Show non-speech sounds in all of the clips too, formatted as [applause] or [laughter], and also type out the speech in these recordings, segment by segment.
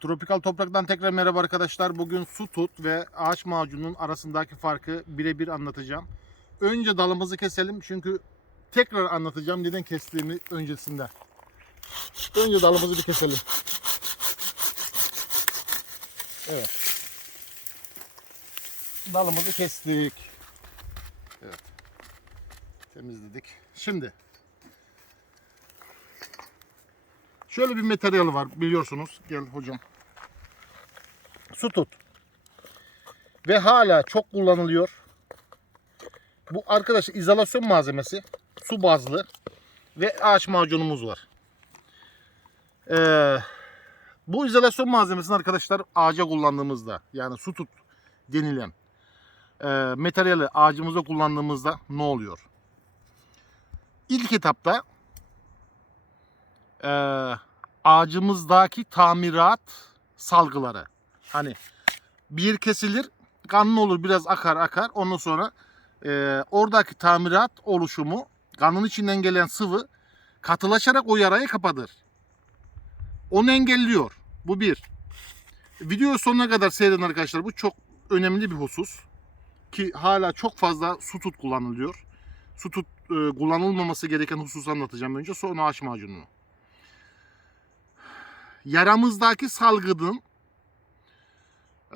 Tropikal Toprak'tan tekrar merhaba arkadaşlar. Bugün su tut ve ağaç macununun arasındaki farkı birebir anlatacağım. Önce dalımızı keselim çünkü tekrar anlatacağım neden kestiğimi öncesinde. Önce dalımızı bir keselim. Evet. Dalımızı kestik. Evet. Temizledik. Şimdi Şöyle bir materyal var biliyorsunuz. Gel hocam. Su tut. Ve hala çok kullanılıyor. Bu arkadaşlar izolasyon malzemesi. Su bazlı. Ve ağaç macunumuz var. Ee, bu izolasyon malzemesini arkadaşlar ağaca kullandığımızda yani su tut denilen e, materyali ağacımızda kullandığımızda ne oluyor? İlk etapta e, ağacımızdaki tamirat salgıları. Hani bir kesilir, kanlı olur, biraz akar akar. Ondan sonra e, oradaki tamirat oluşumu, kanın içinden gelen sıvı katılaşarak o yarayı kapatır. Onu engelliyor. Bu bir. Video sonuna kadar seyredin arkadaşlar. Bu çok önemli bir husus. Ki hala çok fazla su tut kullanılıyor. Su tut e, kullanılmaması gereken hususu anlatacağım önce. Sonra ağaç macununu yaramızdaki salgının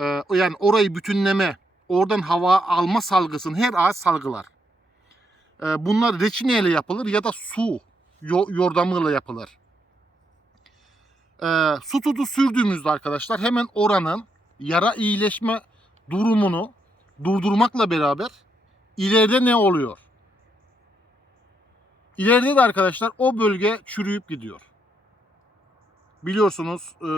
e, yani orayı bütünleme, oradan hava alma salgısını her ağaç salgılar. E, bunlar reçineyle yapılır ya da su yo- yordamıyla yapılır. E, su tutu sürdüğümüzde arkadaşlar hemen oranın yara iyileşme durumunu durdurmakla beraber ileride ne oluyor? İleride de arkadaşlar o bölge çürüyüp gidiyor. Biliyorsunuz e,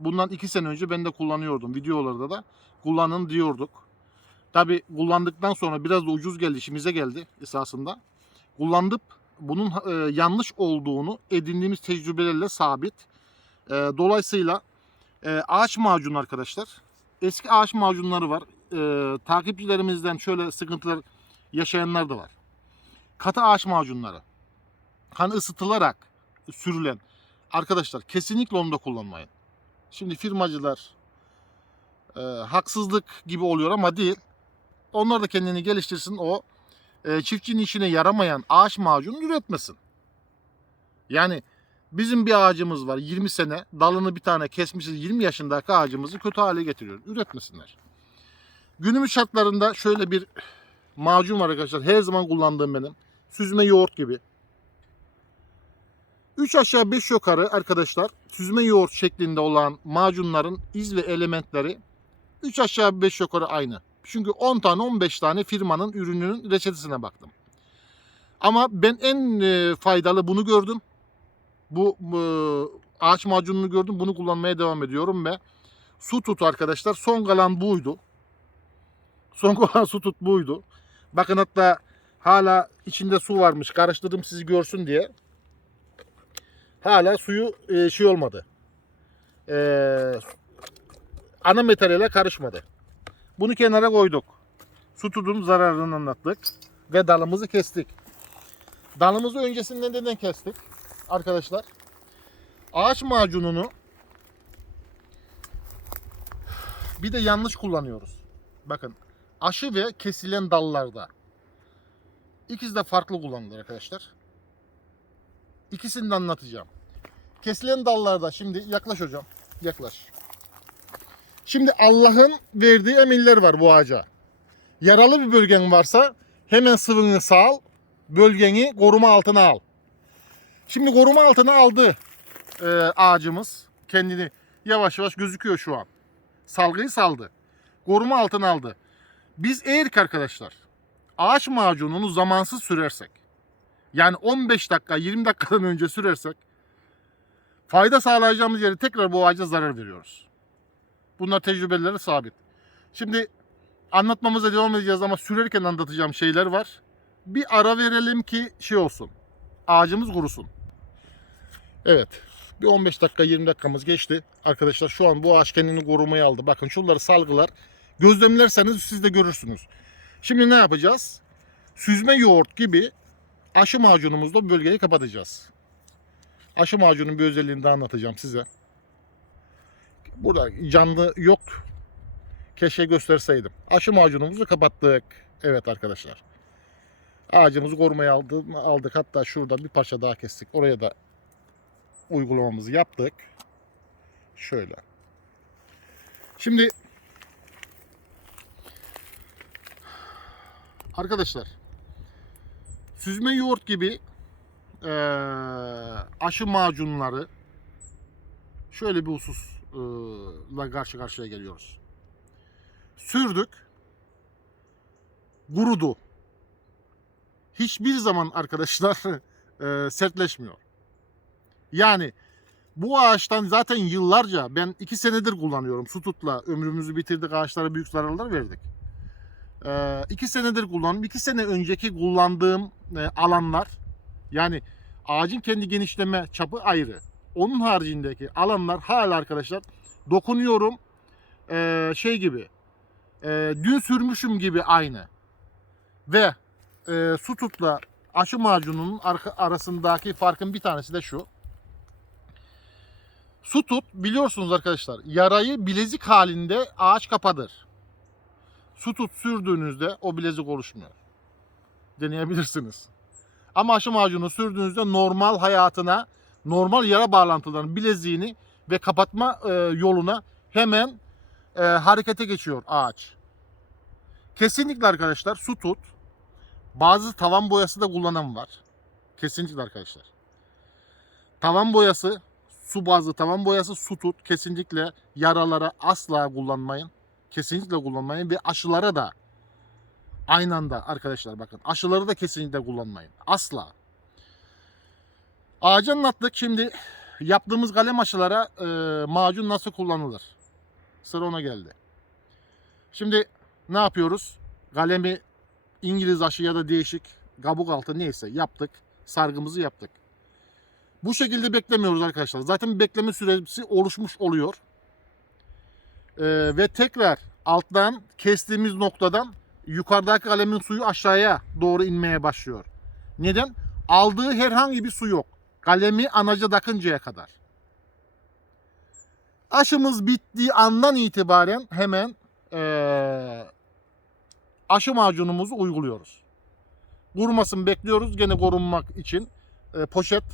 bundan iki sene önce ben de kullanıyordum. Videolarda da kullanın diyorduk. Tabi kullandıktan sonra biraz da ucuz geldi, işimize geldi esasında. Kullandık bunun e, yanlış olduğunu edindiğimiz tecrübelerle sabit. E, dolayısıyla ağaç macunu arkadaşlar. Eski ağaç macunları var. Takipçilerimizden şöyle sıkıntılar yaşayanlar da var. Katı ağaç macunları. Hani ısıtılarak sürülen Arkadaşlar kesinlikle onu da kullanmayın. Şimdi firmacılar e, haksızlık gibi oluyor ama değil. Onlar da kendini geliştirsin o e, çiftçinin işine yaramayan ağaç macunu üretmesin. Yani bizim bir ağacımız var 20 sene dalını bir tane kesmişiz 20 yaşındaki ağacımızı kötü hale getiriyor. Üretmesinler. Günümüz şartlarında şöyle bir macun var arkadaşlar her zaman kullandığım benim. Süzme yoğurt gibi. 3 aşağı 5 yukarı arkadaşlar süzme yoğurt şeklinde olan macunların iz ve elementleri 3 aşağı 5 yukarı aynı. Çünkü 10 tane 15 tane firmanın ürününün reçetesine baktım. Ama ben en e, faydalı bunu gördüm. Bu e, ağaç macununu gördüm. Bunu kullanmaya devam ediyorum ve su tut arkadaşlar. Son kalan buydu. Son [laughs] kalan su tut buydu. Bakın hatta hala içinde su varmış. Karıştırdım sizi görsün diye hala suyu e, şey olmadı. E, ana materyale karışmadı. Bunu kenara koyduk. Su tutun zararını anlattık. Ve dalımızı kestik. Dalımızı öncesinden neden kestik? Arkadaşlar. Ağaç macununu bir de yanlış kullanıyoruz. Bakın aşı ve kesilen dallarda. İkisi de farklı kullanılır arkadaşlar. İkisini de anlatacağım. Kesilen dallarda şimdi yaklaş hocam. Yaklaş. Şimdi Allah'ın verdiği emirler var bu ağaca. Yaralı bir bölgen varsa hemen sıvını sal. Bölgeni koruma altına al. Şimdi koruma altına aldı e, ağacımız. Kendini yavaş yavaş gözüküyor şu an. Salgıyı saldı. Koruma altına aldı. Biz eğer ki arkadaşlar ağaç macununu zamansız sürersek yani 15 dakika 20 dakikadan önce sürersek fayda sağlayacağımız yere tekrar bu ağaca zarar veriyoruz. Bunlar tecrübeleri sabit. Şimdi anlatmamıza devam edeceğiz ama sürerken anlatacağım şeyler var. Bir ara verelim ki şey olsun. Ağacımız kurusun. Evet. Bir 15 dakika 20 dakikamız geçti. Arkadaşlar şu an bu ağaç kendini korumaya aldı. Bakın şunları salgılar. Gözlemlerseniz siz de görürsünüz. Şimdi ne yapacağız? Süzme yoğurt gibi aşı macunumuzla bölgeyi kapatacağız. Aşı macunun bir özelliğini de anlatacağım size. Burada canlı yok. Keşke gösterseydim. Aşı macunumuzu kapattık. Evet arkadaşlar. Ağacımızı korumaya aldık, aldık. Hatta şurada bir parça daha kestik. Oraya da uygulamamızı yaptık. Şöyle. Şimdi arkadaşlar süzme yoğurt gibi eee, aşı macunları şöyle bir hususla karşı karşıya geliyoruz. Sürdük. Gurudu. Hiçbir zaman arkadaşlar [laughs] eee, sertleşmiyor. Yani bu ağaçtan zaten yıllarca ben iki senedir kullanıyorum. Su tutla ömrümüzü bitirdik ağaçlara büyük zararlar verdik. Ee, iki senedir kullanıyorum. İki sene önceki kullandığım e, alanlar yani ağacın kendi genişleme çapı ayrı. Onun haricindeki alanlar hala arkadaşlar dokunuyorum e, şey gibi e, dün sürmüşüm gibi aynı. Ve e, su tutla aşı macununun arasındaki farkın bir tanesi de şu. Su tut biliyorsunuz arkadaşlar yarayı bilezik halinde ağaç kapatır. Su tut sürdüğünüzde o bilezik oluşmuyor. Deneyebilirsiniz. Ama aşı macunu sürdüğünüzde normal hayatına, normal yara bağlantılarının bileziğini ve kapatma e, yoluna hemen e, harekete geçiyor ağaç. Kesinlikle arkadaşlar su tut. Bazı tavan boyası da kullanan var. Kesinlikle arkadaşlar. Tavan boyası, su bazlı tavan boyası su tut. Kesinlikle yaralara asla kullanmayın. Kesinlikle kullanmayın ve aşılara da aynı anda arkadaşlar bakın aşıları da kesinlikle kullanmayın. Asla. Ağacı anlattık. Şimdi yaptığımız kalem aşılara e, macun nasıl kullanılır? Sıra ona geldi. Şimdi ne yapıyoruz? Kalemi İngiliz aşı ya da değişik kabuk altı neyse yaptık. Sargımızı yaptık. Bu şekilde beklemiyoruz arkadaşlar. Zaten bekleme süresi oluşmuş oluyor. Ee, ve tekrar alttan kestiğimiz noktadan yukarıdaki kalemin suyu aşağıya doğru inmeye başlıyor. Neden? Aldığı herhangi bir su yok. Kalemi anaca takıncaya kadar. Aşımız bittiği andan itibaren hemen ee, aşı macunumuzu uyguluyoruz. Kurumasını bekliyoruz. Gene korunmak için e, poşet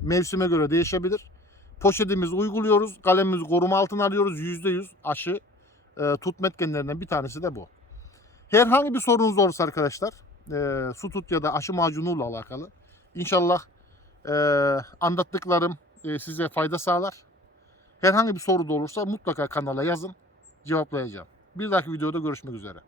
mevsime göre değişebilir. Poşetimizi uyguluyoruz. Kalemimizi koruma altına alıyoruz. %100 aşı e, tutma etkenlerinden bir tanesi de bu. Herhangi bir sorunuz olursa arkadaşlar e, su tut ya da aşı macunuyla alakalı inşallah e, anlattıklarım e, size fayda sağlar. Herhangi bir soru da olursa mutlaka kanala yazın. Cevaplayacağım. Bir dahaki videoda görüşmek üzere.